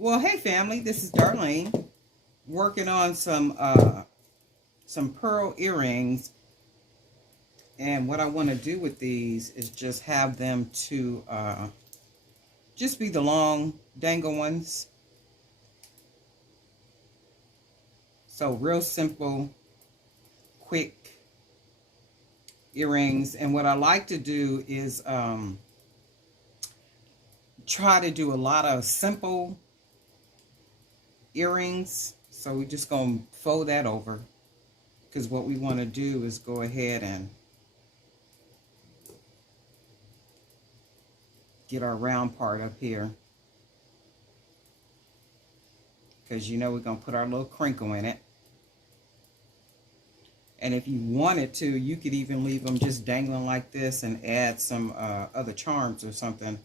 Well, hey family, this is Darlene working on some pearl earrings, and what I want to do with these is just have them to just be the long dangle ones. So real simple, quick earrings. And what I like to do is try to do a lot of simple earrings. So we're just going to fold that over, because what we want to do is go ahead and get our round part up here, because you know we're going to put our little crinkle in it. And if you wanted to, you could even leave them just dangling like this and add some other charms or something.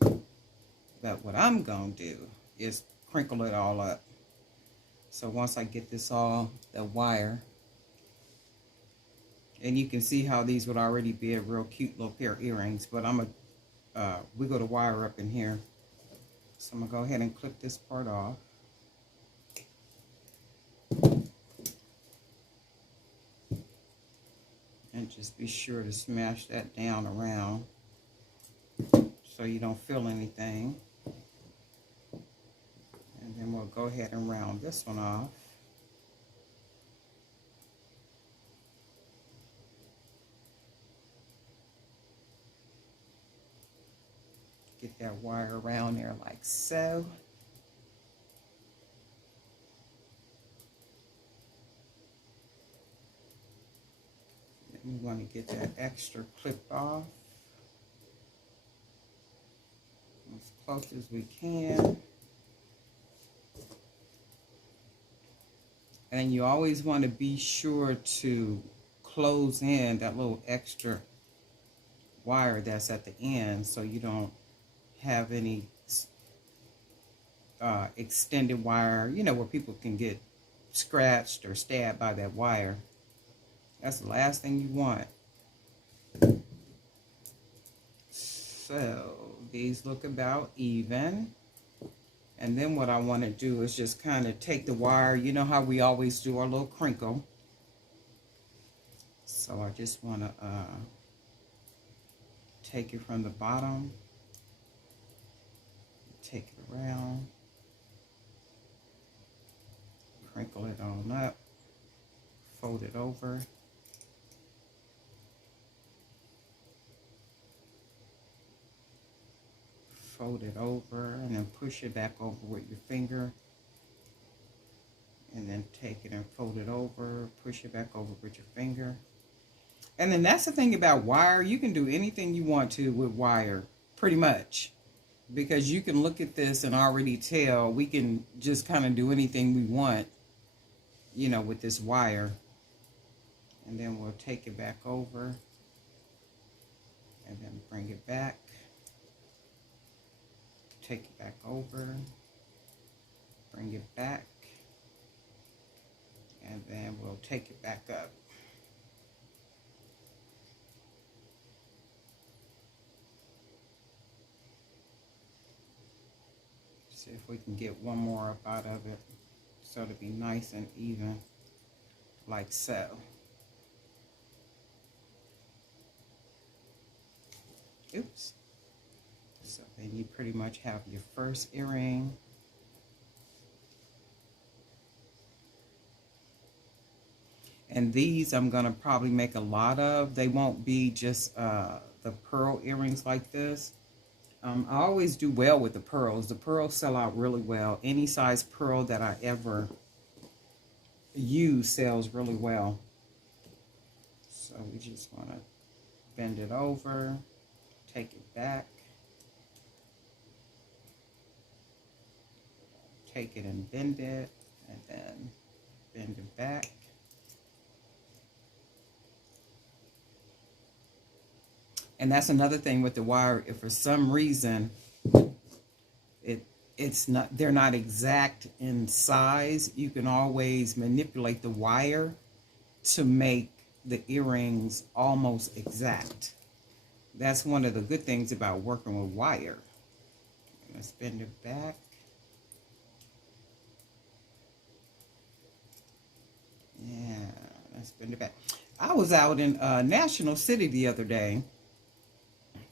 But what I'm going to do is crinkle it all up. So once I get this all, the wire, and you can see how these would already be a real cute little pair of earrings, but I'm going to wiggle the wire up in here. So I'm going to go ahead and clip this part off. And just be sure to smash that down around so you don't feel anything. And then we'll go ahead and round this one off. Get that wire around there like so. We want to get that extra clipped off as close as we can. And you always want to be sure to close in that little extra wire that's at the end, so you don't have any extended wire, you know, where people can get scratched or stabbed by that wire. That's the last thing you want. So these look about even. And then what I want to do is just kind of take the wire. You know how we always do our little crinkle. So I just want to take it from the bottom. Take it around. Crinkle it on up. Fold it over. Fold it over and then push it back over with your finger, and then take it and fold it over, push it back over with your finger. And then that's the thing about wire, you can do anything you want to with wire, pretty much, because you can look at this and already tell we can just kind of do anything we want, you know, with this wire. And then we'll take it back over and then bring it back. Take it back over, bring it back, and then we'll take it back up. See if we can get one more up out of it, so it'll be nice and even, like so. Oops. So then you pretty much have your first earring. And these I'm going to probably make a lot of. They won't be just the pearl earrings like this. I always do well with the pearls. The pearls sell out really well. Any size pearl that I ever use sells really well. So we just want to bend it over, take it back. Take it and bend it, and then bend it back. And that's another thing with the wire. If for some reason they're not exact in size, you can always manipulate the wire to make the earrings almost exact. That's one of the good things about working with wire. Let's bend it back. Yeah, let's bring it back. I was out in National City the other day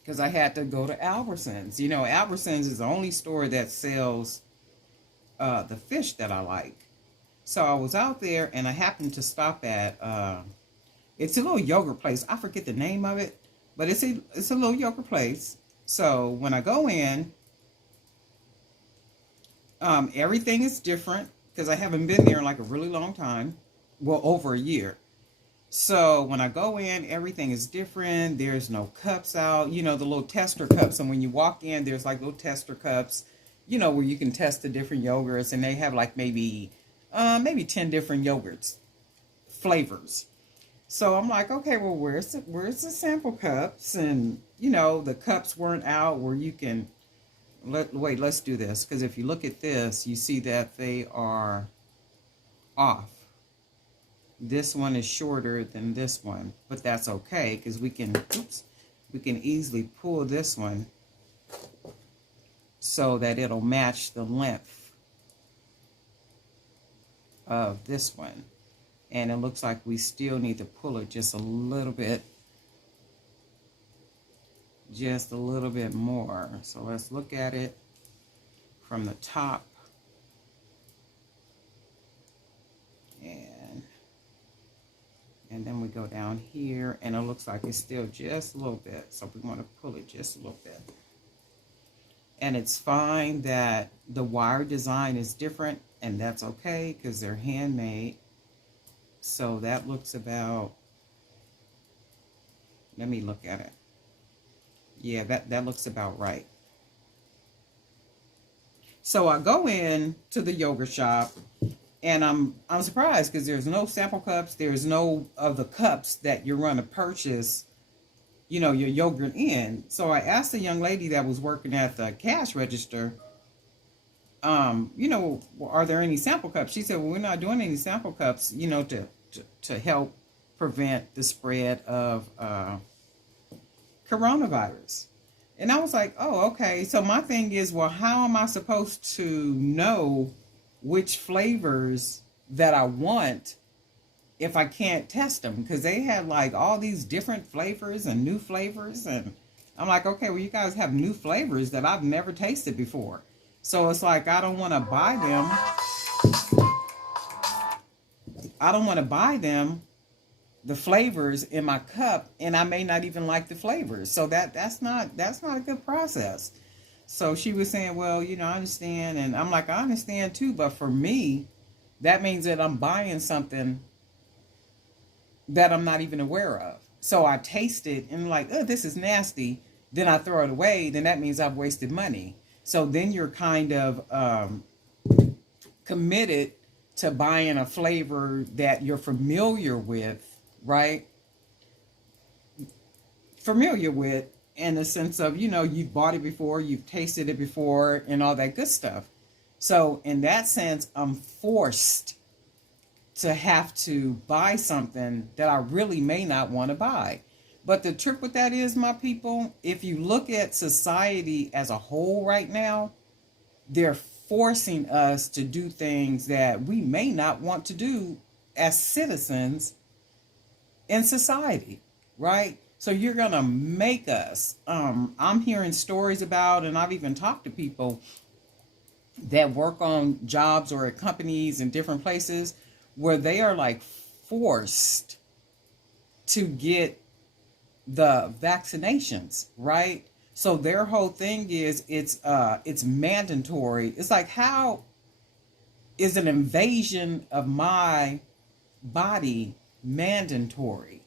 because I had to go to Albertsons. You know, Albertsons is the only store that sells the fish that I like. So I was out there and I happened to stop at it's a little yogurt place. I forget the name of it, but it's a little yogurt place. So when I go in, everything is different because I haven't been there in like a really long time. Well, over a year. So when I go in, everything is different. There's no cups out, you know, the little tester cups. And when you walk in, there's like little tester cups, you know, where you can test the different yogurts, and they have like maybe 10 different yogurts flavors. So I'm like, okay, well, where's the sample cups? And you know, the cups weren't out where you can wait, let's do this, because if you look at this, you see that they are off. This one is shorter than this one, but that's okay because we can easily pull this one so that it'll match the length of this one. And it looks like we still need to pull it just a little bit more. So let's look at it from the top. And then we go down here, and it looks like it's still just a little bit. So we want to pull it just a little bit. And it's fine that the wire design is different, and that's okay because they're handmade. So that looks about, let me look at it. Yeah, that looks about right. So I go in to the yogurt shop, and I'm surprised because there's no sample cups. There's no of the cups that you're going to purchase, you know, your yogurt in. So I asked the young lady that was working at the cash register, you know, are there any sample cups? She said, well, we're not doing any sample cups, you know, to help prevent the spread of coronavirus. And I was like, oh, okay. So my thing is, well, how am I supposed to know which flavors that I want if I can't test them? Because they had like all these different flavors and new flavors. And I'm like, okay, well, you guys have new flavors that I've never tasted before. So it's like, I don't want to buy them. The flavors in my cup, and I may not even like the flavors. So that's not a good process. So she was saying, well, you know, I understand. And I'm like, I understand too, but for me, that means that I'm buying something that I'm not even aware of. So I taste it and like, oh, this is nasty. Then I throw it away. Then that means I've wasted money. So then you're kind of committed to buying a flavor that you're familiar with, right? Familiar with in the sense of, you know, you've bought it before, you've tasted it before, and all that good stuff. So in that sense, I'm forced to have to buy something that I really may not want to buy. But the trick with that is, my people, if you look at society as a whole right now, they're forcing us to do things that we may not want to do as citizens in society, right? So you're going to make us. I'm hearing stories about, and I've even talked to people that work on jobs or at companies in different places where they are like forced to get the vaccinations, right? So their whole thing is it's mandatory. It's like, how is an invasion of my body mandatory?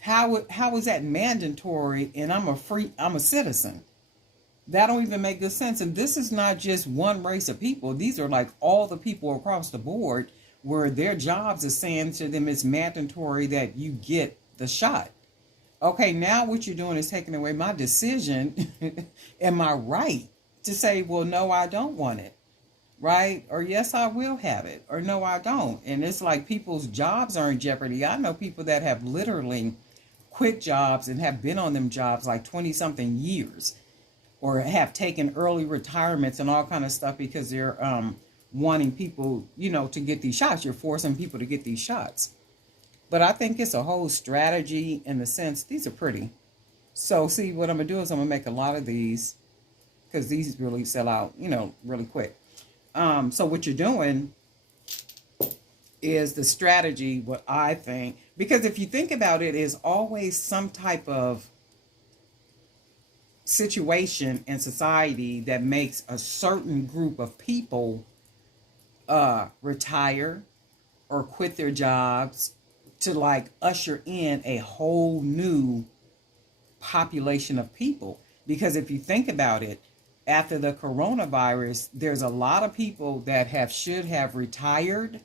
How is that mandatory? And I'm a citizen. That don't even make good sense. And this is not just one race of people. These are like all the people across the board where their jobs are saying to them it's mandatory that you get the shot. Okay, now what you're doing is taking away my decision and my right to say, well, no, I don't want it, right? Or yes, I will have it, or no, I don't. And it's like people's jobs are in jeopardy. I know people that have literally quit jobs and have been on them jobs like 20-something years, or have taken early retirements and all kind of stuff because they're wanting people, to get these shots. You're forcing people to get these shots. But I think it's a whole strategy in the sense, these are pretty. So see, what I'm going to do is I'm going to make a lot of these because these really sell out, really quick. So what you're doing is the strategy, what I think, because if you think about it, is always some type of situation in society that makes a certain group of people retire or quit their jobs to like usher in a whole new population of people. Because if you think about it, after the coronavirus, there's a lot of people that should have retired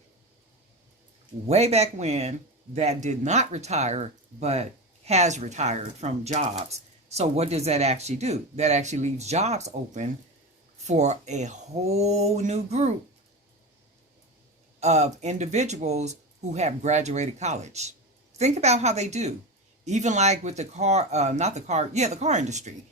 way back when that did not retire but has retired from jobs. So what does that actually do? That actually leaves jobs open for a whole new group of individuals who have graduated college. Think about how they do. Even like with the the car industry.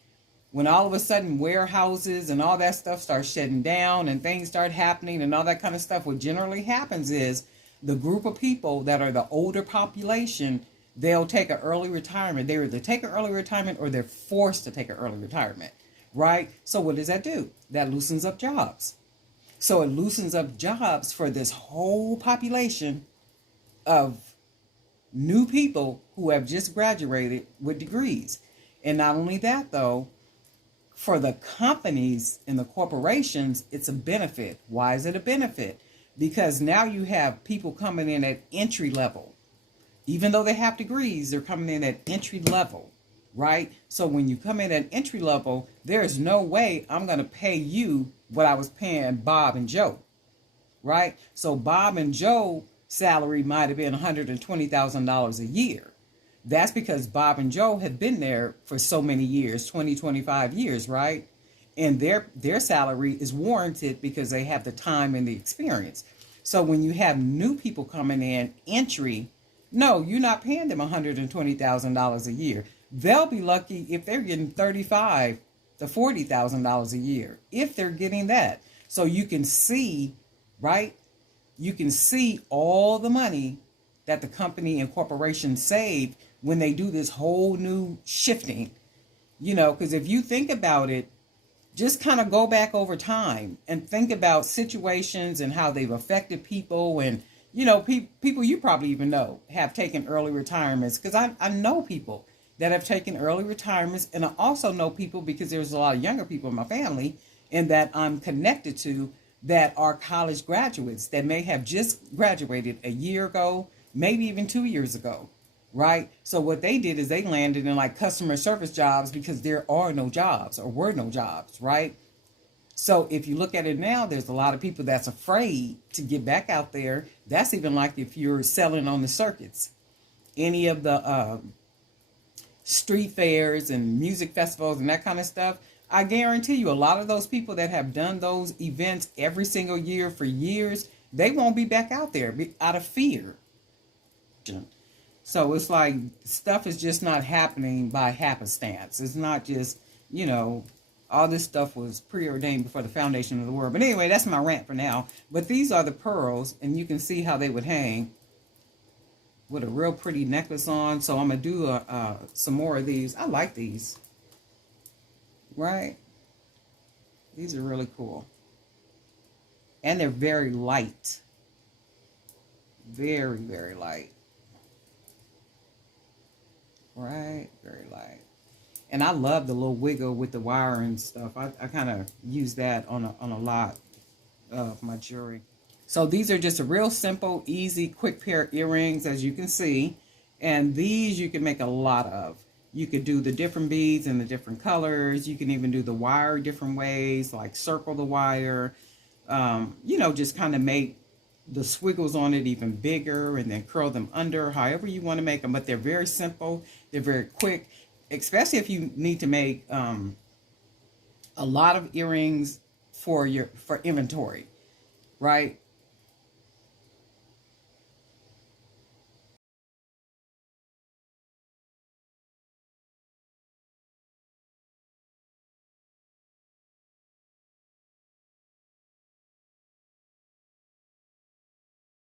When all of a sudden warehouses and all that stuff starts shutting down and things start happening and all that kind of stuff, what generally happens is the group of people that are the older population, they'll take an early retirement. They either take an early retirement or they're forced to take an early retirement, right? So what does that do? That loosens up jobs. So it loosens up jobs for this whole population of new people who have just graduated with degrees. And not only that, though, for the companies and the corporations, it's a benefit. Why is it a benefit? Because now you have people coming in at entry level. Even though they have degrees, they're coming in at entry level, right? So when you come in at entry level, there's no way I'm going to pay you what I was paying Bob and Joe, right? So Bob and Joe salary might have been $120,000 a year. That's because Bob and Joe have been there for so many years, 20, 25 years, right? And their salary is warranted because they have the time and the experience. So when you have new people coming in, entry, no, you're not paying them $120,000 a year. They'll be lucky if they're getting $35,000 to $40,000 a year, if they're getting that. So you can see, right? You can see all the money that the company and corporation save when they do this whole new shifting, because if you think about it, just kind of go back over time and think about situations and how they've affected people. And, people you probably even know have taken early retirements, because I know people that have taken early retirements. And I also know people, because there's a lot of younger people in my family and that I'm connected to, that are college graduates that may have just graduated a year ago, maybe even 2 years ago, right? So what they did is they landed in like customer service jobs because there are no jobs or were no jobs, right? So if you look at it now, there's a lot of people that's afraid to get back out there. That's even like if you're selling on the circuits, any of the street fairs and music festivals and that kind of stuff. I guarantee you a lot of those people that have done those events every single year for years, they won't be back out there out of fear. So it's like stuff is just not happening by happenstance. It's not just, all this stuff was preordained before the foundation of the world. But anyway, that's my rant for now. But these are the pearls, and you can see how they would hang with a real pretty necklace on. So I'm going to do some more of these. I like these. Right? These are really cool. And they're very light. Very, very light. Right? Very light. And I love the little wiggle with the wire and stuff. I kind of use that on a lot of my jewelry. So these are just a real simple, easy, quick pair of earrings, as you can see. And these you can make a lot of. You could do the different beads in the different colors. You can even do the wire different ways, like circle the wire. Just kind of make the squiggles on it even bigger and then curl them under, however you want to make them. But they're very simple. They're very quick, especially if you need to make a lot of earrings for inventory, right?